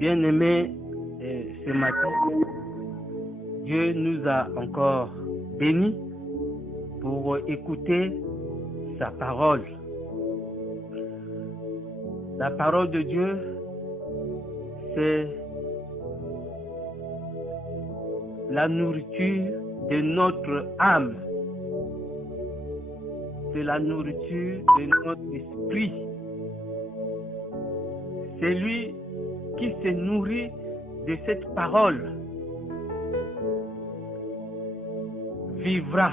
Bien-aimés, ce matin, Dieu nous a encore bénis pour écouter sa parole. La parole de Dieu, c'est la nourriture de notre âme. C'est la nourriture de notre esprit. C'est lui qui se nourrit de cette parole vivra.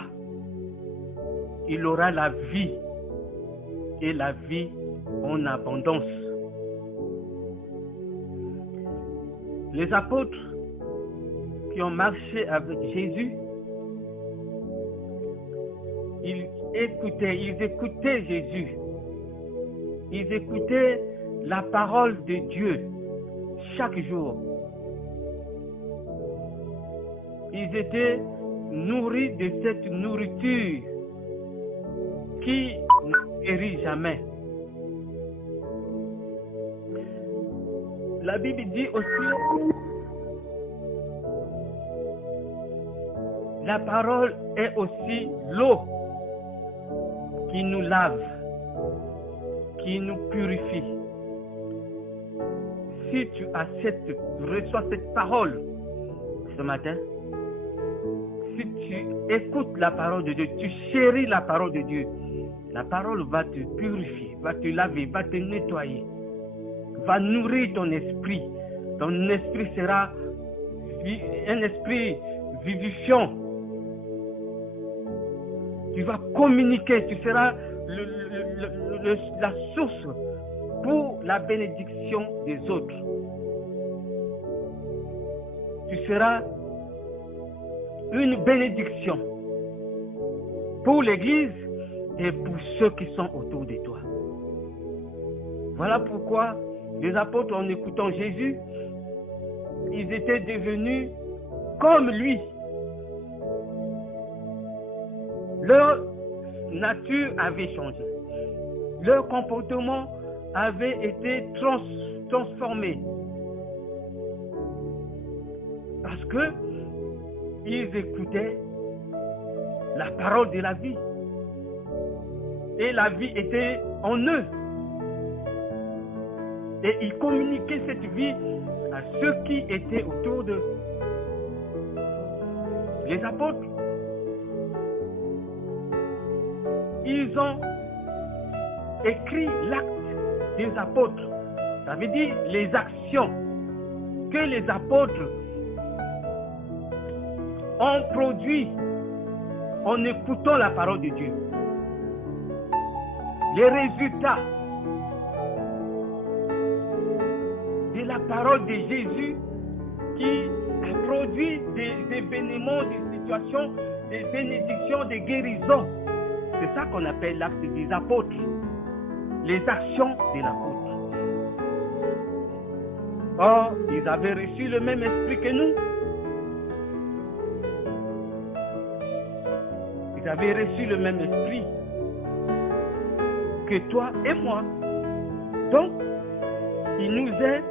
Il aura la vie et la vie en abondance. Les apôtres qui ont marché avec Jésus, ils écoutaient Jésus. Ils écoutaient la parole de Dieu chaque jour. Ils étaient nourris de cette nourriture qui ne périt jamais. La Bible dit aussi, la parole est aussi l'eau qui nous lave, qui nous purifie. Si tu reçois cette parole ce matin, si tu écoutes la parole de Dieu, tu chéris la parole de Dieu, la parole va te purifier, va te laver, va te nettoyer, va nourrir ton esprit. Ton esprit sera un esprit vivifiant. Tu vas communiquer, tu seras la source pour la bénédiction des autres. Tu seras une bénédiction pour l'Église et pour ceux qui sont autour de toi. Voilà pourquoi les apôtres, en écoutant Jésus, ils étaient devenus comme lui. Leur nature avait changé. Leur comportement avait été transformé. Parce que ils écoutaient la parole de la vie. Et la vie était en eux. Et ils communiquaient cette vie à ceux qui étaient autour d'eux. Les apôtres, ils ont écrit l'acte des apôtres. Ça veut dire les actions que les apôtres ont produit en écoutant la parole de Dieu. Les résultats de la parole de Jésus qui a produit des événements, des situations, des bénédictions, des guérisons. C'est ça qu'on appelle l'acte des apôtres. Les actions de l'apôtre. Or, ils avaient reçu le même esprit que nous. Ils avaient reçu le même esprit que toi et moi. Donc, il nous est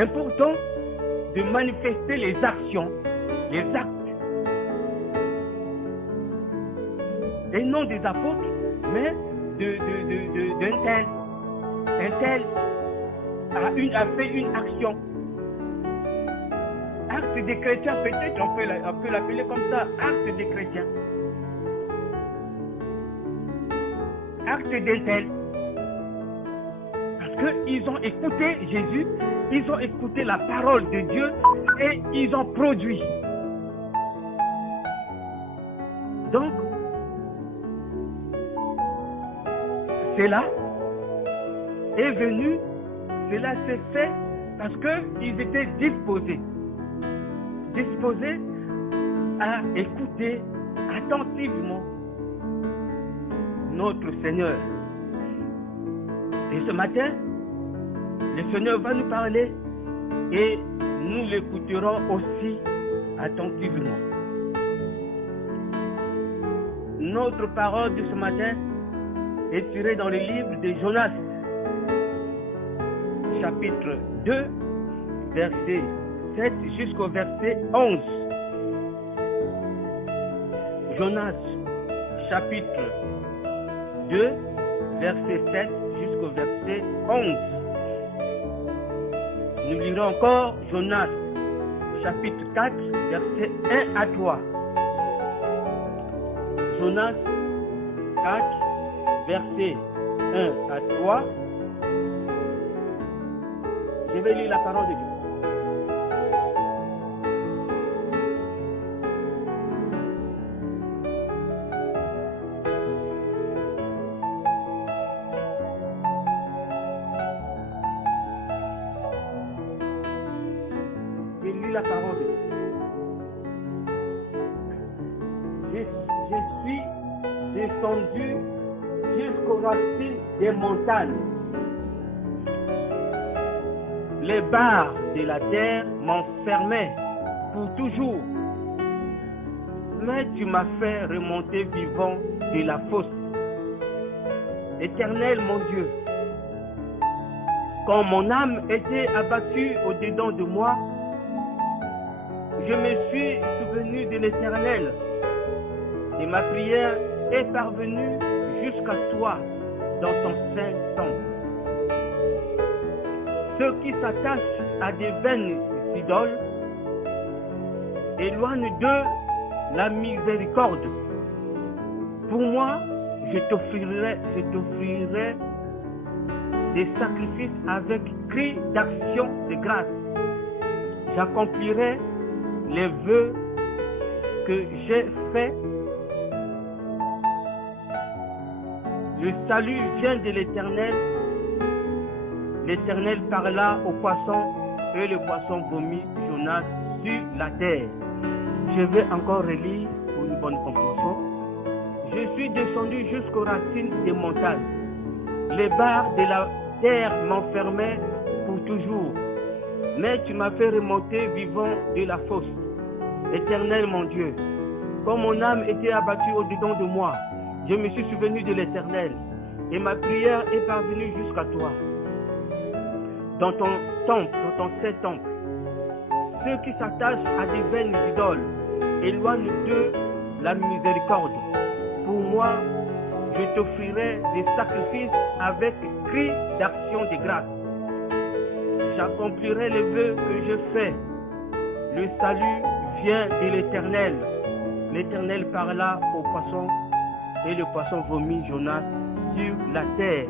important de manifester les actions, les actes. Et non des apôtres, mais d'un tel. Un tel a fait une action. Acte des chrétiens, peut-être on peut l'appeler comme ça, acte des chrétiens. Acte d'un tel. Parce qu'ils ont écouté Jésus, ils ont écouté la parole de Dieu et ils ont produit. Donc, cela est venu, cela s'est fait parce qu'ils étaient disposés à écouter attentivement notre Seigneur. Et ce matin, le Seigneur va nous parler et nous l'écouterons aussi attentivement. Notre parole de ce matin est tirée dans le livre de Jonas, chapitre 2, verset 7 jusqu'au verset 11. Jonas, chapitre 2, verset 7 jusqu'au verset 11. Nous lirons encore Jonas, chapitre 4, verset 1 à 3. Jonas 4, verset 1 à 3. Je vais lire la parole de Dieu. Je lis la parole de Dieu. Je suis descendu jusqu'aux racines des montagnes. Les barres de la terre m'enfermaient pour toujours. Mais tu m'as fait remonter vivant de la fosse. Éternel mon Dieu, quand mon âme était abattue au-dedans de moi, je me suis souvenu de l'Éternel et ma prière est parvenue jusqu'à toi dans ton saint temple. Ceux qui s'attachent à des vaines idoles éloignent d'eux la miséricorde. Pour moi, je t'offrirai des sacrifices avec cri d'action de grâce. J'accomplirai les vœux que j'ai faits. Le salut vient de l'Éternel. L'Éternel parla au poisson et le poisson vomit Jonas sur la terre. Je vais encore relire pour une bonne compréhension. Je suis descendu jusqu'aux racines des montagnes. Les barres de la terre m'enfermaient pour toujours. Mais tu m'as fait remonter vivant de la fosse. Éternel mon Dieu, quand mon âme était abattue au-dedans de moi, je me suis souvenu de l'Éternel et ma prière est parvenue jusqu'à toi. Dans ton temple, dans ton saint temple, ceux qui s'attachent à des vaines idoles éloignent d'eux la miséricorde. Pour moi, je t'offrirai des sacrifices avec cri d'action de grâce. J'accomplirai les vœux que je fais. Le salut vient de l'Éternel. L'Éternel parla au poisson et le poisson vomit Jonas sur la terre.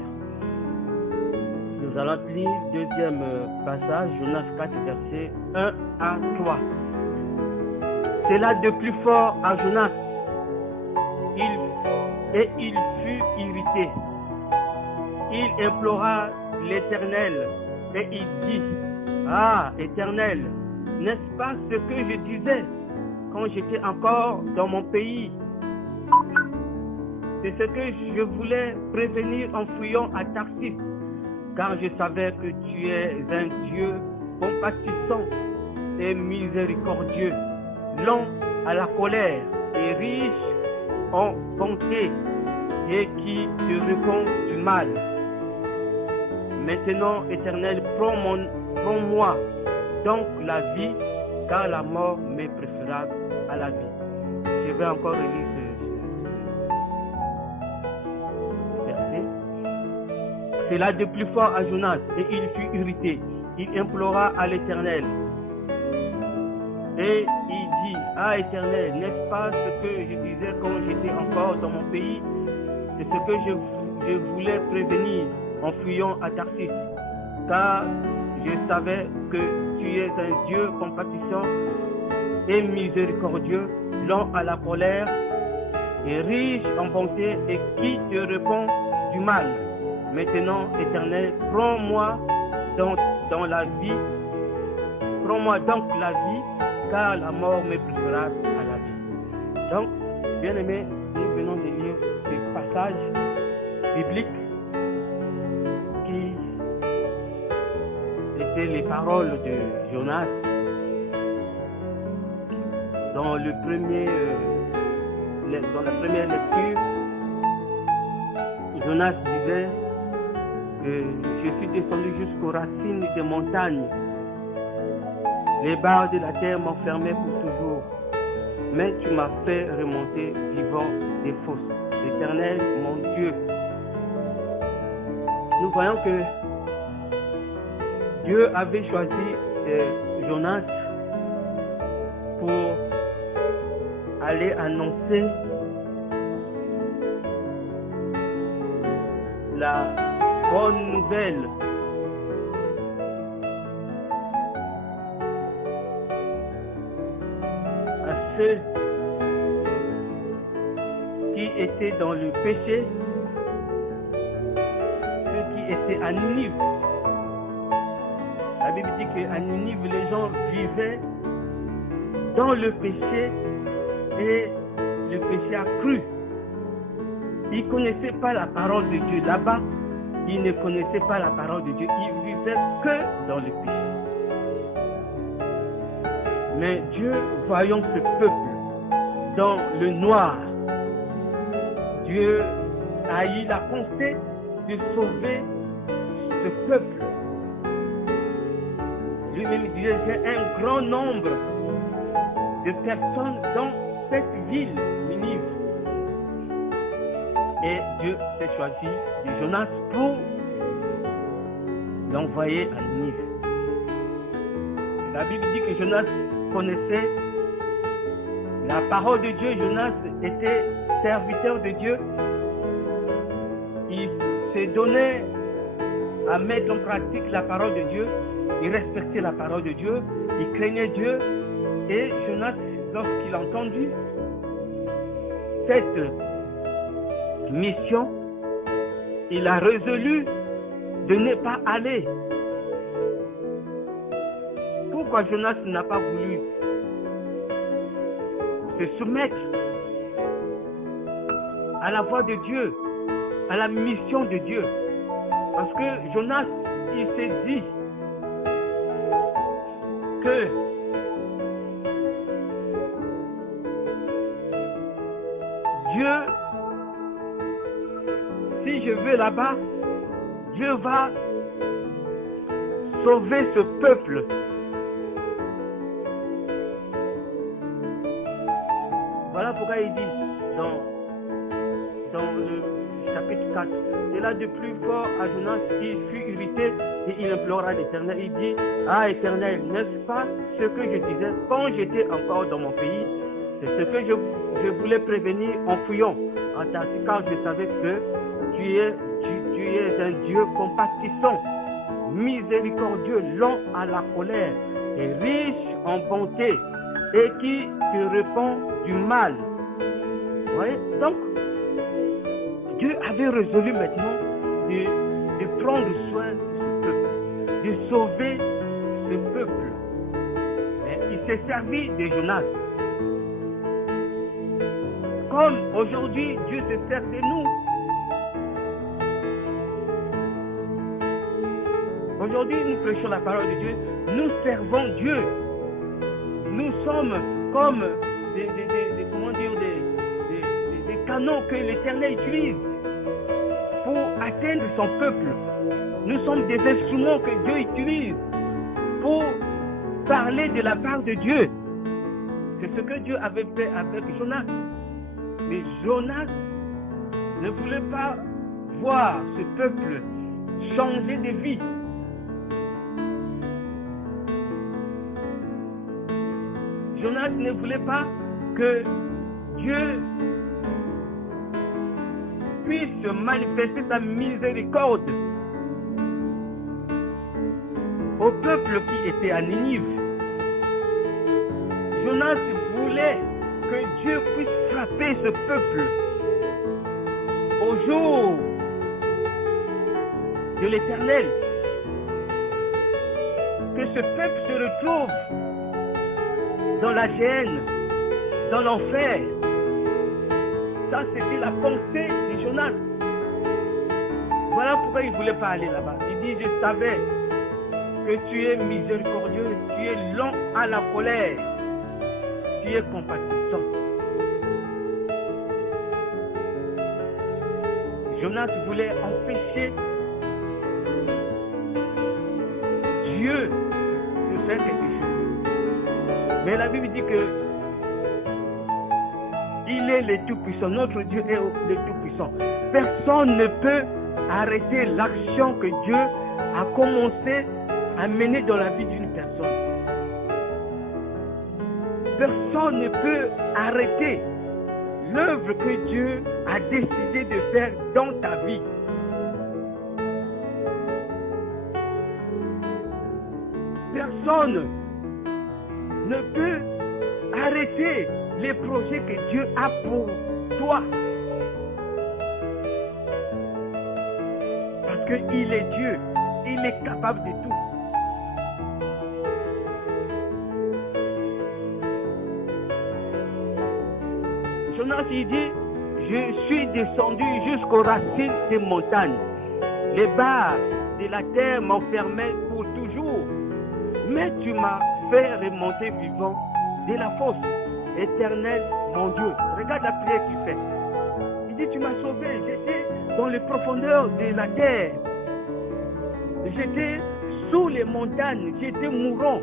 Nous allons lire deuxième passage, Jonas 4, verset 1 à 3. C'est là de plus fort à Jonas. Il fut irrité. Il implora l'Éternel et il dit, ah, Éternel, n'est-ce pas ce que je disais quand j'étais encore dans mon pays? C'est ce que je voulais prévenir en fuyant à Tarsis, car je savais que tu es un Dieu compatissant et miséricordieux, lent à la colère et riche en bonté, et qui te répond du mal. Maintenant, Éternel, prends-moi donc la vie, car la mort m'est préférable à la vie. Je vais encore relire ce verset. C'est là de plus fort à Jonas, et il fut irrité. Il implora à l'Éternel. Et il dit, ah Éternel, n'est-ce pas ce que je disais quand j'étais encore dans mon pays? C'est ce que je voulais prévenir en fuyant à Tarsis, car je savais que tu es un Dieu compatissant et miséricordieux, lent à la colère et riche en bonté, et qui te répond du mal. Maintenant, Éternel, prends-moi donc la vie, car la mort m'est préférable à la vie. Donc, bien aimés, nous venons de lire ces passages bibliques qui étaient les paroles de Jonas dans la première lecture. Jonas disait que je suis descendu jusqu'aux racines des montagnes. Les barres de la terre m'enfermaient pour toujours. Mais tu m'as fait remonter vivant des fosses. L'Éternel, mon Dieu. Nous voyons que Dieu avait choisi Jonas pour aller annoncer la bonne nouvelle à ceux qui étaient dans le péché, ceux qui étaient à Ninive. La Bible dit qu'à Ninive, les gens vivaient dans le péché et le péché a cru. Ils ne connaissaient pas la parole de Dieu. Là-bas, ils ne connaissaient pas la parole de Dieu. Ils vivaient que dans le péché. Mais Dieu, voyant ce peuple dans le noir, Dieu a eu la pensée de sauver ce peuple. Lui-même disait, j'ai un grand nombre de personnes dans cette ville, Ninive. Et Dieu s'est choisi de Jonas pour l'envoyer à Ninive. La Bible dit que Jonas connaissait la parole de Dieu. Jonas était serviteur de Dieu. Il s'est donné à mettre en pratique la parole de Dieu. Il respectait la parole de Dieu. Il craignait Dieu. Et Jonas, lorsqu'il a entendu cette mission, il a résolu de ne pas aller. Pourquoi Jonas n'a pas voulu se soumettre à la voix de Dieu, à la mission de Dieu? Parce que Jonas, il s'est dit que Dieu, si je vais là-bas, Dieu va sauver ce peuple. Voilà pourquoi il dit dans le chapitre 4, et là de plus fort à Jonas, il fut irrité et il implora l'Éternel. Il dit, ah Éternel, n'est-ce pas ce que je disais quand j'étais encore dans mon pays? C'est ce que je voulais prévenir en fouillant en Tarsis, car je savais que tu es un Dieu compatissant, miséricordieux, lent à la colère et riche en bonté, et qui te répand du mal. Vous voyez? Donc, Dieu avait résolu maintenant de prendre soin de ce peuple, de sauver ce peuple. Et il s'est servi de Jonas. Comme aujourd'hui, Dieu se sert de nous. Aujourd'hui, nous prêchons la parole de Dieu. Nous servons Dieu. Nous sommes comme des canaux que l'Éternel utilise pour atteindre son peuple. Nous sommes des instruments que Dieu utilise pour parler de la part de Dieu. C'est ce que Dieu avait fait avec Jonas. Mais Jonas ne voulait pas voir ce peuple changer de vie. Jonas ne voulait pas que Dieu puisse manifester sa miséricorde au peuple qui était à Ninive. Jonas voulait que Dieu puisse frapper ce peuple au jour de l'Éternel. Que ce peuple se retrouve dans la gêne, dans l'enfer. Ça, c'était la pensée de Jonas. Voilà pourquoi il ne voulait pas aller là-bas. Il dit, je savais que tu es miséricordieux, tu es lent à la colère, tu es compatissant. Jonas voulait empêcher Dieu de faire quelque chose. Mais la Bible dit que il est le Tout-Puissant. Notre Dieu est le Tout-Puissant. Personne ne peut arrêter l'action que Dieu a commencé à mener dans la vie d'une personne. Personne ne peut arrêter l'œuvre que Dieu a décidé de faire dans ta vie. Personne ne peut arrêter les projets que Dieu a pour toi. Parce qu'il est Dieu, il est capable de tout. Jonas, il dit, je suis descendu jusqu'aux racines des montagnes. Les barres de la terre m'enfermaient pour toujours. Mais tu m'as fait remonter vivant de la fosse. Éternel, mon Dieu. Regarde la prière qu'il fait. Il dit, tu m'as sauvé. J'étais dans les profondeurs de la terre. J'étais sous les montagnes. J'étais mourant.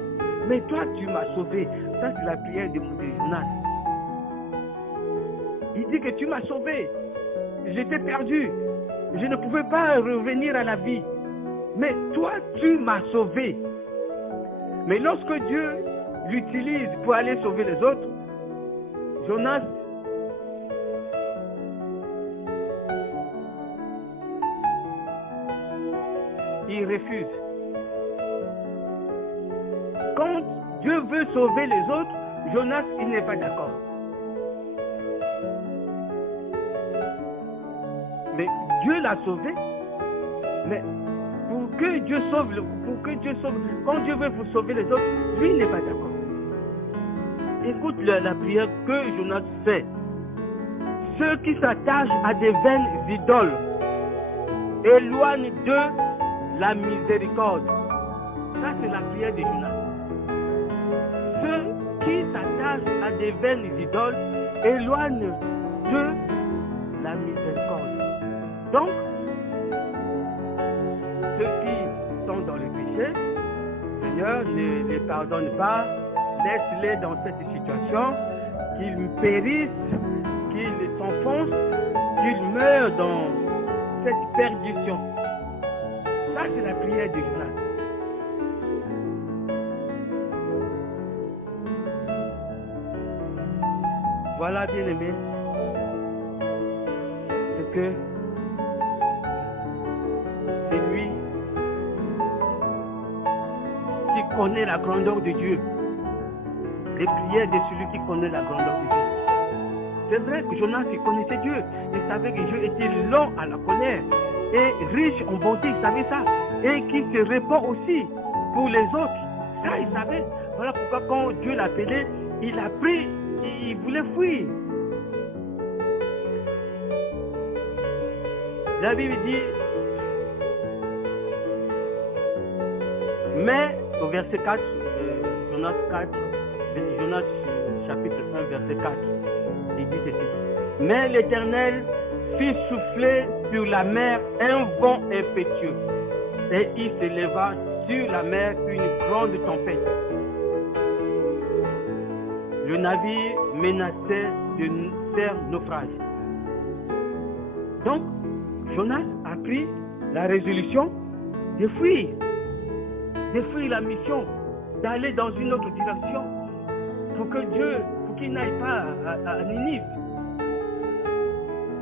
Mais toi, tu m'as sauvé. Ça, c'est la prière de Jonas. Il dit que tu m'as sauvé. J'étais perdu. Je ne pouvais pas revenir à la vie. Mais toi, tu m'as sauvé. Mais lorsque Dieu l'utilise pour aller sauver les autres, Jonas il refuse. Quand Dieu veut sauver les autres, Jonas, il n'est pas d'accord. Mais Dieu l'a sauvé. Mais pour que Dieu sauve, quand Dieu veut vous sauver les autres, lui n'est pas d'accord. Écoute la prière que Jonas fait. Ceux qui s'attachent à des vaines idoles éloignent de la miséricorde. Ça, c'est la prière de Jonas. Ceux qui s'attachent à des vaines idoles éloignent de la miséricorde. Donc, ceux qui sont dans le péché, Seigneur, ne les pardonne pas, laisse-les dans cette situation, qu'ils périssent, qu'ils s'enfoncent, qu'ils meurent dans cette perdition. Ça, c'est la prière de Jonas. Voilà, bien-aimé, c'est que c'est lui qui connaît la grandeur de Dieu. Les prières de celui qui connaît la grandeur de Dieu. C'est vrai que Jonas, il connaissait Dieu. Il savait que Dieu était lent à la colère et riche en bonté, il savait ça. Et qui se répand aussi pour les autres. Ça, il savait. Voilà pourquoi quand Dieu l'appelait, il a pris, il voulait fuir. La Bible dit, mais au verset 4, Jonas 4, Jonas chapitre 1, verset 4, il dit ceci. Mais l'Éternel fit souffler sur la mer un vent impétueux, et il s'éleva sur la mer une grande tempête. Le navire menaçait de faire naufrage. Donc, Jonas a pris la résolution de fuir la mission, d'aller dans une autre direction pour que Dieu, pour qu'il n'aille pas à Ninive.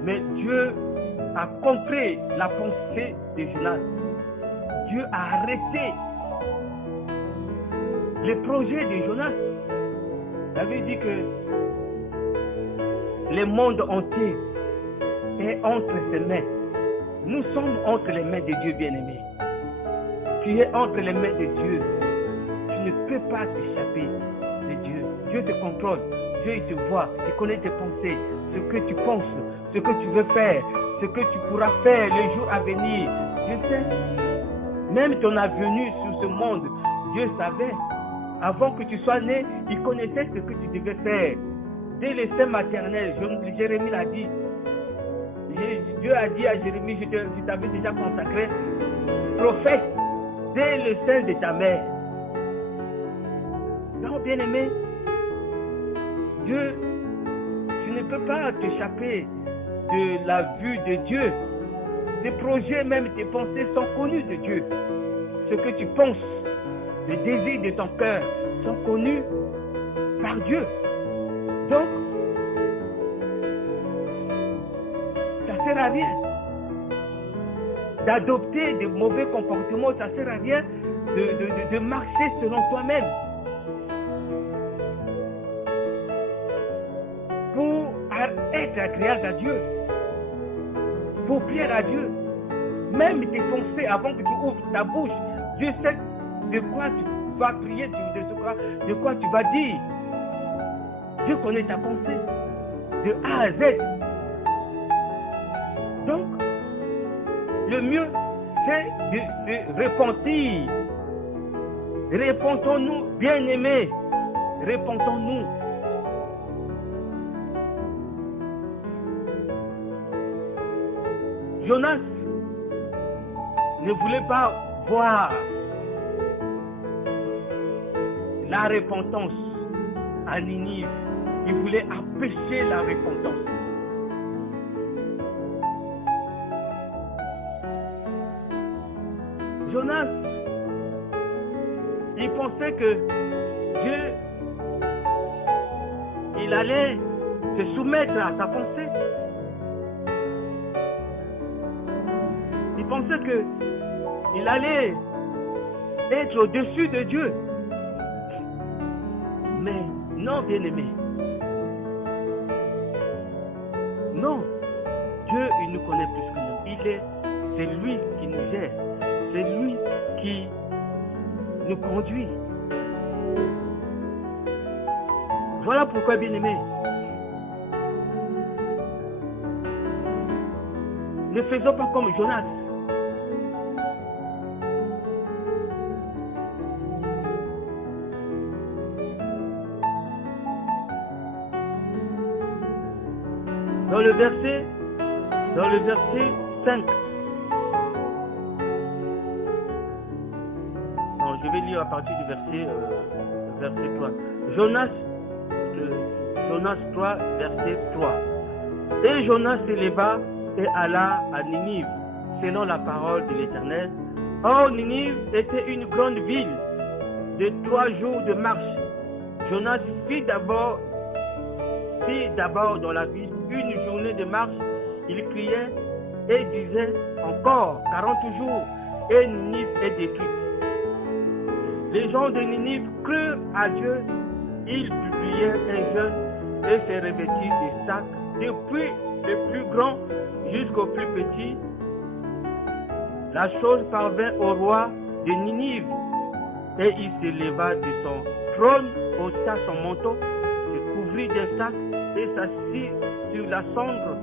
Mais Dieu a compris la pensée de Jonas. Dieu a arrêté les projets de Jonas. Ça veut dire que le monde entier est entre ses mains. Nous sommes entre les mains de Dieu, bien-aimé. Tu es entre les mains de Dieu. Tu ne peux pas t'échapper de Dieu. Dieu te contrôle. Dieu il te voit. Il connaît tes pensées. Ce que tu penses. Ce que tu veux faire. Ce que tu pourras faire les jours à venir. Dieu sait. Même ton avenue sur ce monde, Dieu savait. Avant que tu sois né, il connaissait ce que tu devais faire. Dès le sein maternel, Jérémie l'a dit. Dieu a dit à Jérémie, je t'avais déjà consacré prophète dès le sein de ta mère. Donc, bien-aimé, Dieu, tu ne peux pas t'échapper de la vue de Dieu. Tes projets, même tes pensées sont connus de Dieu. Ce que tu penses, les désirs de ton cœur sont connus par Dieu. Donc, ça ne sert à rien d'adopter de mauvais comportements, ça ne sert à rien de marcher selon toi-même. Pour être agréable à Dieu, pour plaire à Dieu, même tes pensées avant que tu ouvres ta bouche, Dieu sait de quoi tu vas prier, de quoi tu vas dire. Dieu connaît ta pensée de A à Z. Donc, le mieux, c'est de se repentir. Repentons-nous, bien-aimés. Repentons-nous. Jonas ne voulait pas voir la repentance à Ninive. Il voulait empêcher la repentance. Jonas, il pensait que Dieu, il allait se soumettre à sa pensée. Il pensait qu'il allait être au-dessus de Dieu. Mais non, bien-aimé. Non. Dieu, il nous connaît plus que nous. C'est lui qui nous gère. C'est lui qui nous conduit. Voilà pourquoi, bien-aimé, ne faisons pas comme Jonas. Dans le verset 5. Non, je vais lire à partir du verset 3. Jonas 3, verset 3. Et Jonas s'éleva et alla à Ninive, selon la parole de l'Éternel. Or, Ninive était une grande ville de 3 jours de marche. Jonas fit d'abord dans la ville une journée de marche. Il criait et disait encore 40 jours et Ninive est détruite. Les gens de Ninive crurent à Dieu. Ils publièrent un jeûne et se revêtirent des sacs, depuis le plus grand jusqu'au plus petit. La chose parvint au roi de Ninive et il se leva de son trône, ôta son manteau, se couvrit d'un sac et s'assit sur la cendre.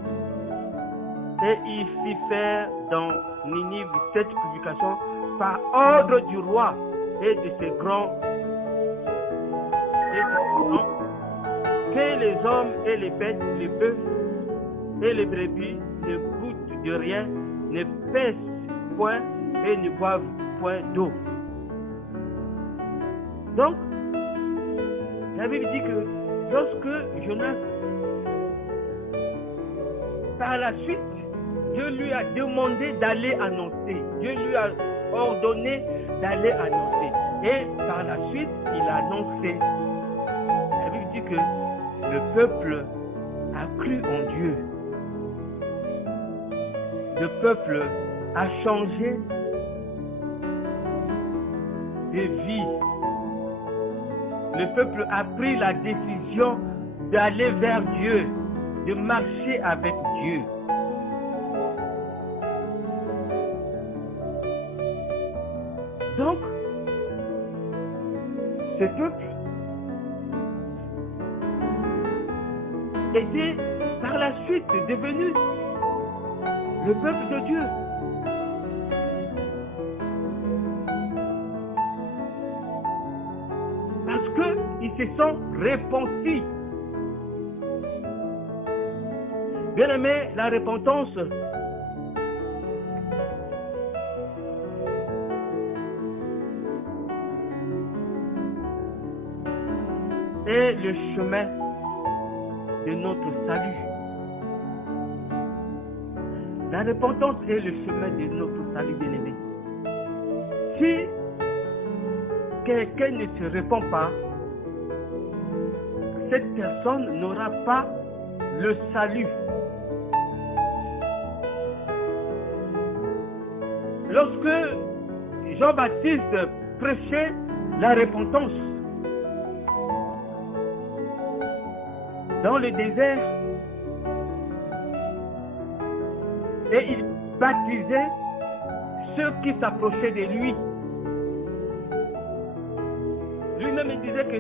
Et il fit faire dans Ninive cette publication par ordre du roi et de ses grands que les hommes et les bêtes, les bœufs et les brebis ne goûtent de rien, ne pèsent point et ne boivent point d'eau. Donc, la Bible dit que lorsque Jonas, par la suite, Dieu lui a demandé d'aller annoncer. Dieu lui a ordonné d'aller annoncer. Et par la suite, il a annoncé. La Bible dit que le peuple a cru en Dieu. Le peuple a changé de vie. Le peuple a pris la décision d'aller vers Dieu, de marcher avec Dieu. Donc, ce peuple était par la suite devenu le peuple de Dieu. Parce qu'ils se sont repentis. Bien aimé, la repentance est le chemin de notre salut. La repentance est le chemin de notre salut, bien-aimé. Si quelqu'un ne se répand pas, cette personne n'aura pas le salut. Lorsque Jean-Baptiste prêchait la repentance dans le désert, et il baptisait ceux qui s'approchaient de lui. Lui-même il disait que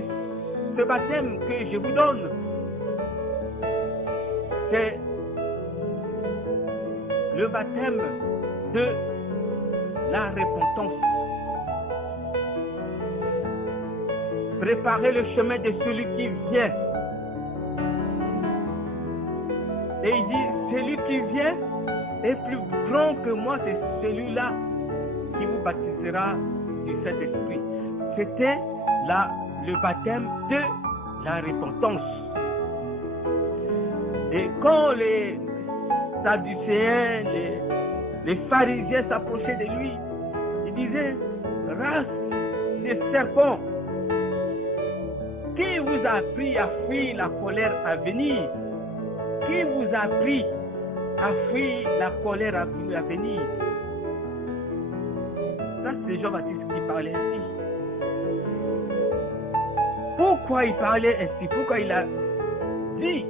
ce baptême que je vous donne, c'est le baptême de la repentance. Préparez le chemin de celui qui vient. Et il dit, celui qui vient est plus grand que moi, c'est celui-là qui vous baptisera du Saint-Esprit. C'était le baptême de la repentance. Et quand les Sadducéens, les pharisiens s'approchaient de lui, ils disaient, race de serpents, qui vous a appris à fuir la colère à venir? Qui vous a appris à fuir la colère à venir? Ça, c'est Jean-Baptiste qui parlait ainsi. Pourquoi il parlait ainsi? Pourquoi il a dit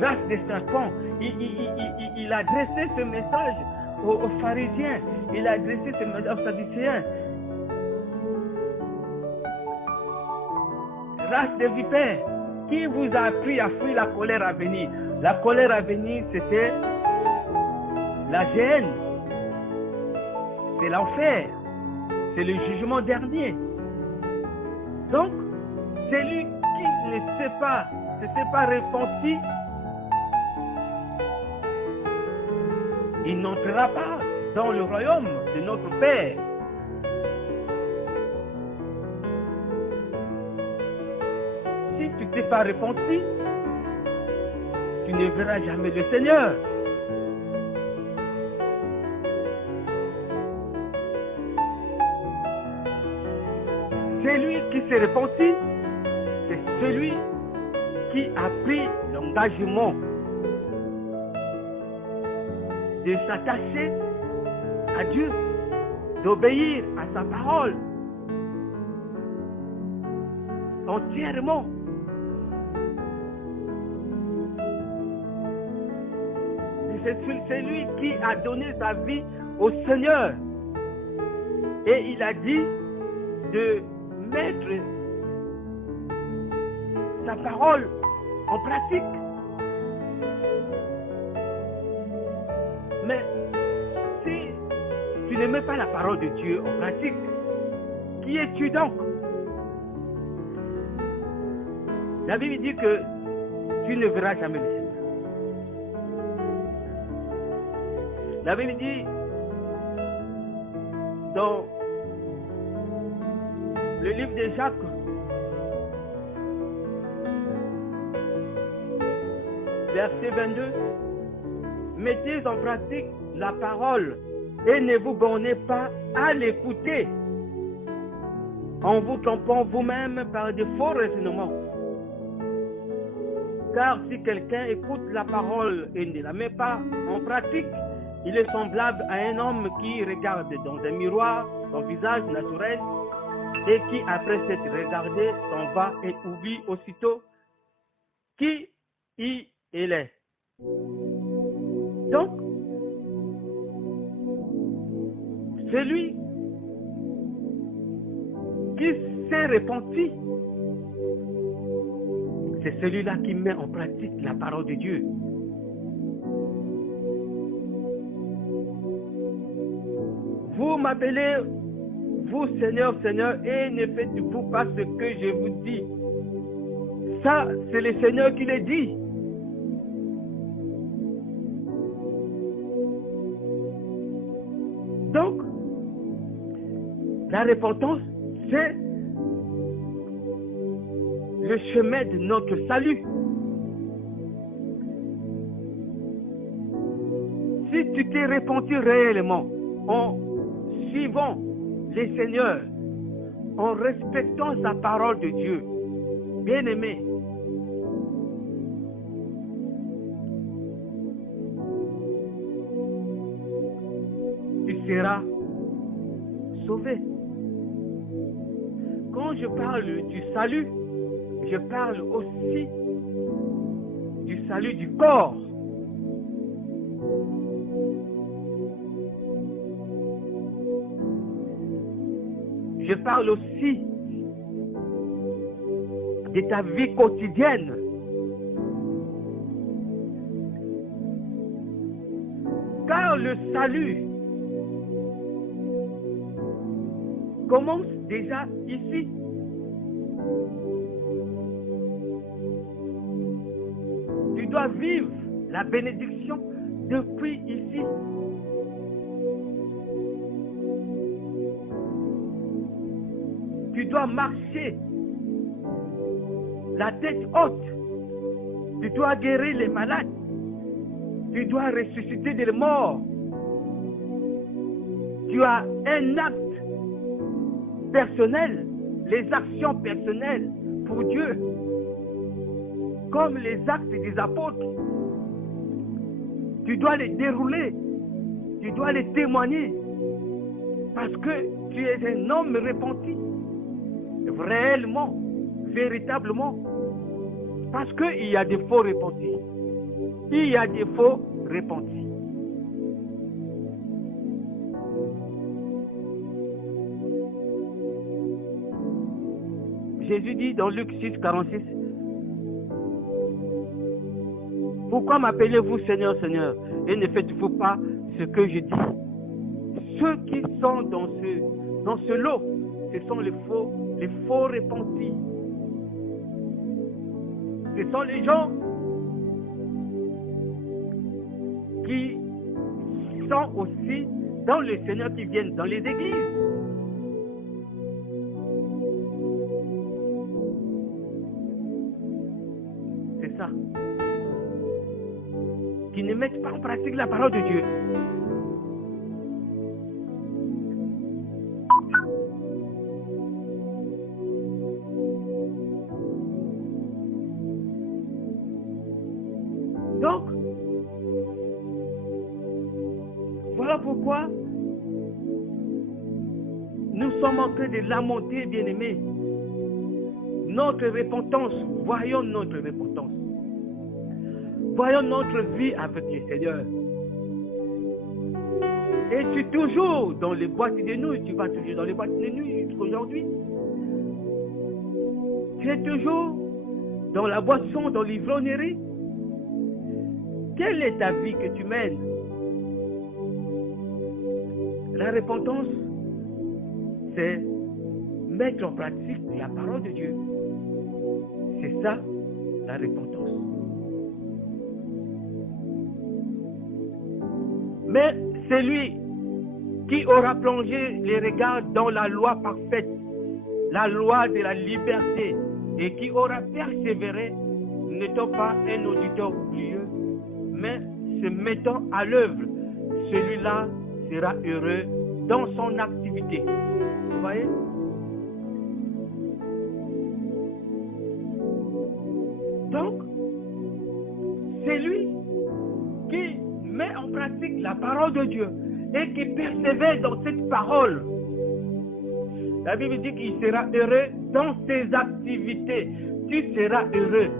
race de serpents? Il a adressé ce message aux pharisiens. Il a adressé ce message aux sadducéens. Race de vipères, qui vous a appris à fuir la colère à venir? La colère à venir, c'était la gêne, c'est l'enfer, c'est le jugement dernier. Donc, celui qui ne s'est pas repenti, il n'entrera pas dans le royaume de notre Père. Si tu ne t'es pas repenti, tu ne verras jamais le Seigneur. Celui qui s'est repenti, c'est celui qui a pris l'engagement de s'attacher à Dieu, d'obéir à sa parole entièrement. C'est celui qui a donné sa vie au Seigneur. Et il a dit de mettre sa parole en pratique. Mais si tu ne mets pas la parole de Dieu en pratique, qui es-tu donc? La Bible dit que tu ne verras jamais le Seigneur. La Bible dit dans le livre de Jacques, verset 22, mettez en pratique la parole et ne vous bornez pas à l'écouter en vous trompant vous-même par de faux raisonnements. Car si quelqu'un écoute la parole et ne la met pas en pratique, il est semblable à un homme qui regarde dans un miroir son visage naturel et qui, après s'être regardé, s'en va et oublie aussitôt qui il est. Donc, celui qui s'est repenti, c'est celui-là qui met en pratique la parole de Dieu. Vous m'appelez, vous Seigneur, Seigneur, et ne faites-vous pas ce que je vous dis. Ça, c'est le Seigneur qui le dit. Donc, la repentance, c'est le chemin de notre salut. tu t'es repenti réellement en suivant les Seigneurs, en respectant sa parole de Dieu, bien-aimé, tu seras sauvé. Quand je parle du salut, je parle aussi du salut du corps. Je parle aussi de ta vie quotidienne. Car le salut commence déjà ici. Tu dois vivre la bénédiction depuis ici. Tu dois marcher la tête haute. Tu dois guérir les malades. Tu dois ressusciter des morts. Tu as un acte personnel, les actions personnelles pour Dieu, comme les actes des apôtres. Tu dois les dérouler, tu dois les témoigner, parce que tu es un homme repenti, réellement, véritablement, parce qu'il y a des faux repentis. Il y a des faux repentis. Jésus dit dans Luc 6, 46, « Pourquoi m'appelez-vous Seigneur, Seigneur, et ne faites-vous pas ce que je dis ?» Ceux qui sont dans ce lot, ce sont les faux repentis. Ce sont les gens qui sont aussi dans le Seigneur, qui viennent dans les églises. C'est ça. Qui ne mettent pas en pratique la parole de Dieu. Donc, voilà pourquoi nous sommes en train de lamenter, bien-aimés. Notre repentance, voyons notre repentance. Voyons notre vie avec le Seigneur. Es-tu toujours dans les boîtes de nuit? Tu vas toujours dans les boîtes de nuit jusqu'aujourd'hui. Tu es toujours dans la boisson, dans l'ivrognerie. Quelle est ta vie que tu mènes? La repentance, c'est mettre en pratique la parole de Dieu. C'est ça, la repentance. Mais celui qui aura plongé les regards dans la loi parfaite, la loi de la liberté, et qui aura persévéré, n'étant pas un auditeur oublieux, mais se mettant à l'œuvre, celui-là sera heureux dans son activité. Vous voyez? Donc, c'est lui qui met en pratique la parole de Dieu et qui persévère dans cette parole. La Bible dit qu'il sera heureux dans ses activités. Tu seras heureux.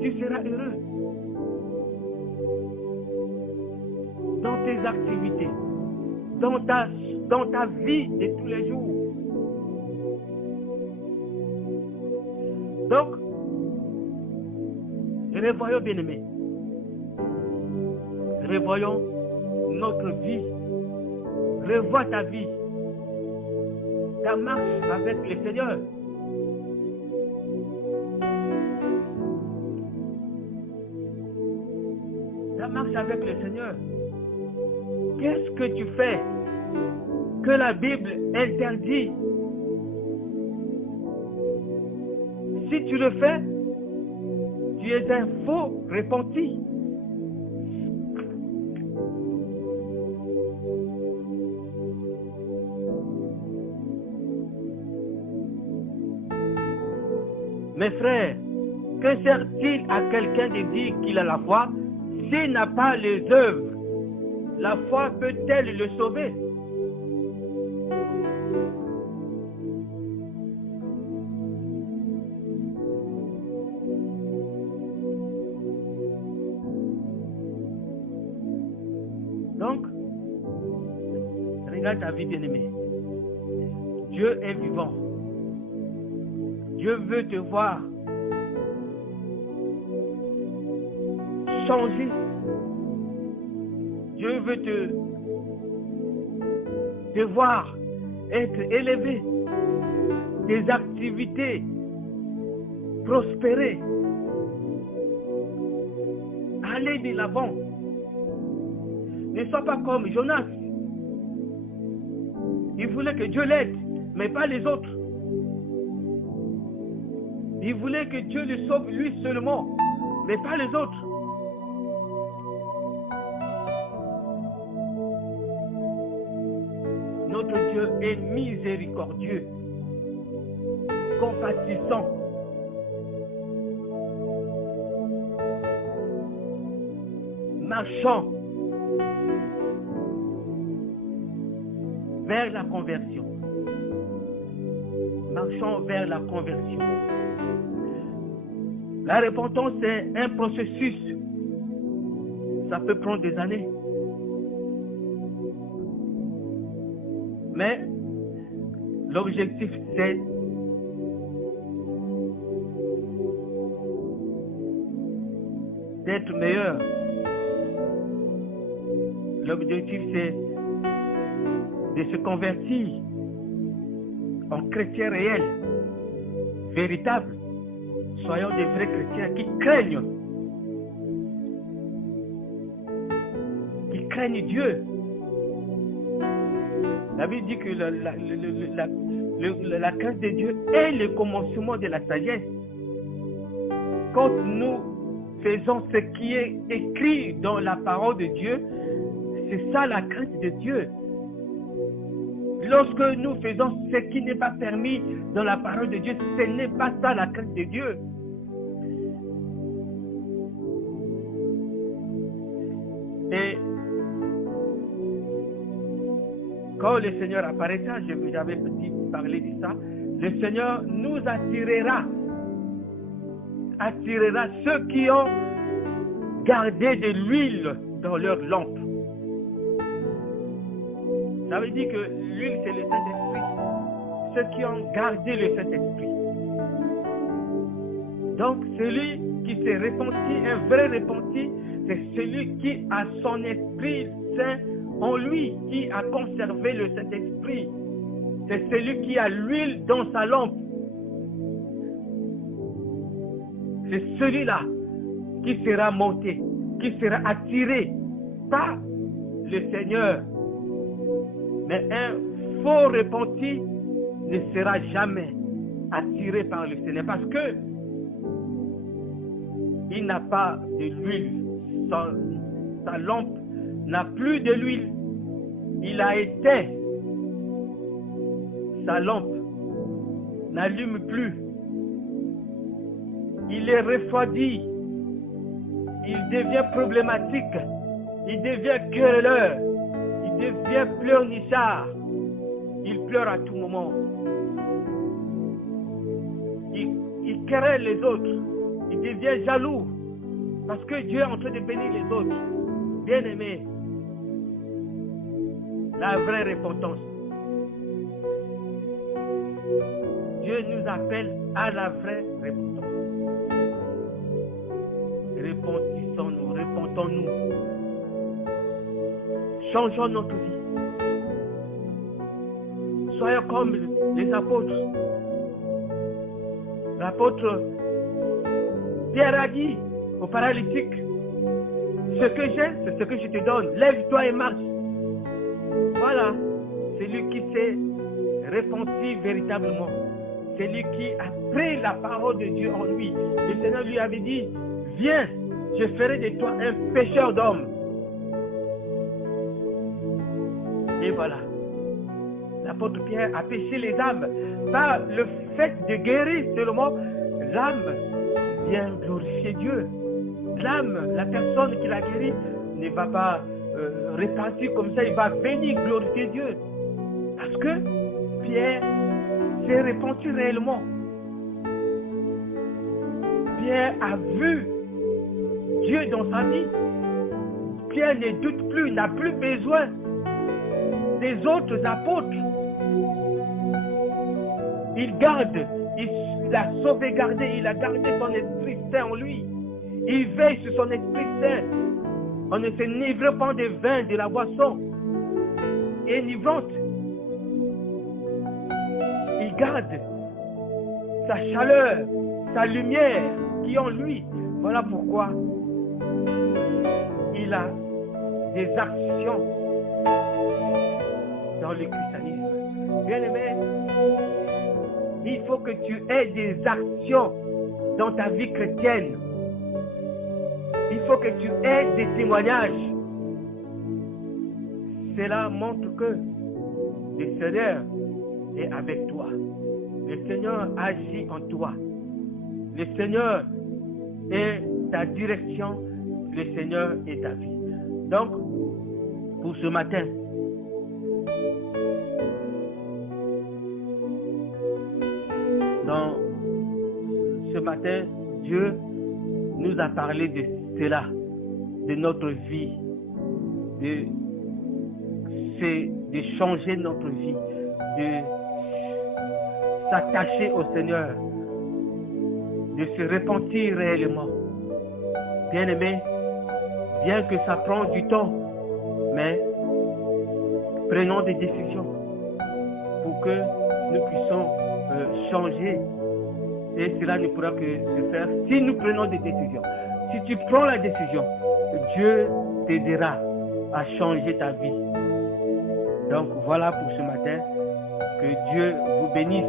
Tu seras heureux dans tes activités, dans ta vie de tous les jours. Donc, revoyons, bien-aimés, revoyons notre vie, revois ta vie, ta marche avec le Seigneur. Ta marche avec le Seigneur. Qu'est-ce que tu fais que la Bible interdit? Si tu le fais, Tu es un faux repenti. Mes frères, que sert-il à quelqu'un de dire qu'il a la foi s'il n'a pas les œuvres? La foi peut-elle le sauver? Donc, regarde ta vie, bien-aimée. Dieu est vivant. Dieu veut te voir changer. Dieu veut te voir être élevé. Tes activités prospérer. Aller de l'avant. Ne sois pas comme Jonas. Il voulait que Dieu l'aide, mais pas les autres. Il voulait que Dieu le sauve lui seulement, mais pas les autres. Notre Dieu est miséricordieux, compatissant. Marchant vers la conversion. Marchons vers la conversion. La repentance est un processus. Ça peut prendre des années. Mais l'objectif, c'est d'être meilleur. L'objectif, c'est de se convertir en chrétien réel, véritable. Soyons des vrais chrétiens qui craignent Dieu. La Bible dit que la crainte de Dieu est le commencement de la sagesse. Quand nous faisons ce qui est écrit dans la parole de Dieu, c'est ça la crainte de Dieu. Lorsque nous faisons ce qui n'est pas permis dans la parole de Dieu, ce n'est pas ça la crainte de Dieu. Et quand le Seigneur apparaîtra, j'avais parlé de ça, le Seigneur nous attirera ceux qui ont gardé de l'huile dans leur lampe. Ça veut dire que l'huile, c'est le Saint-Esprit. Ceux qui ont gardé le Saint-Esprit. Donc, celui qui s'est repenti, un vrai repenti, c'est celui qui a son Esprit Saint en lui, qui a conservé le Saint-Esprit. C'est celui qui a l'huile dans sa lampe. C'est celui-là qui sera monté, qui sera attiré par le Seigneur. Mais un faux repenti ne sera jamais attiré par le Seigneur parce que il n'a pas de l'huile. Sa lampe n'a plus de l'huile. Il a éteint. Sa lampe n'allume plus. Il est refroidi. Il devient problématique. Il devient querelleur. Il devient pleurnichard. Il pleure à tout moment. Il querelle les autres. Il devient jaloux. Parce que Dieu est en train de bénir les autres. Bien-aimés, la vraie repentance. Dieu nous appelle à la vraie repentance. Repentissons-nous, repentons-nous. Changeons notre vie. Soyons comme les apôtres. L'apôtre Pierre a dit au paralytique, ce que j'ai, c'est ce que je te donne. Lève-toi et marche. Voilà, c'est lui qui s'est repenti véritablement. C'est lui qui a pris la parole de Dieu en lui. Le Seigneur lui avait dit, viens, je ferai de toi un pêcheur d'hommes. Et voilà. L'apôtre Pierre a pêché les âmes. Par le fait de guérir seulement, l'âme vient glorifier Dieu. L'âme, la personne qui l'a guéri, ne va pas repartir comme ça, il va venir glorifier Dieu. Parce que Pierre s'est repenti réellement. Pierre a vu Dieu dans sa vie. Pierre ne doute plus, n'a plus besoin des autres apôtres. Il garde, il a sauvegardé, il a gardé son esprit saint en lui. Il veille sur son esprit saint. On ne s'enivre pas de vin, de la boisson enivrante. Il garde sa chaleur, sa lumière qui est en lui. Voilà pourquoi il a des actions dans le christianisme. Bien-aimé, il faut que tu aies des actions dans ta vie chrétienne. Il faut que tu aies des témoignages. Cela montre que le Seigneur est avec toi. Le Seigneur agit en toi. Le Seigneur est ta direction. Le Seigneur est ta vie. Donc, pour ce matin, Dieu nous a parlé de cela, de notre vie, de changer notre vie, de s'attacher au Seigneur, de se repentir réellement. Bien-aimé, bien que ça prend du temps, mais prenons des décisions pour que nous puissions changer. Et cela ne pourra que se faire si nous prenons des décisions. Si tu prends la décision, Dieu t'aidera à changer ta vie. Donc voilà pour ce matin. Que Dieu vous bénisse.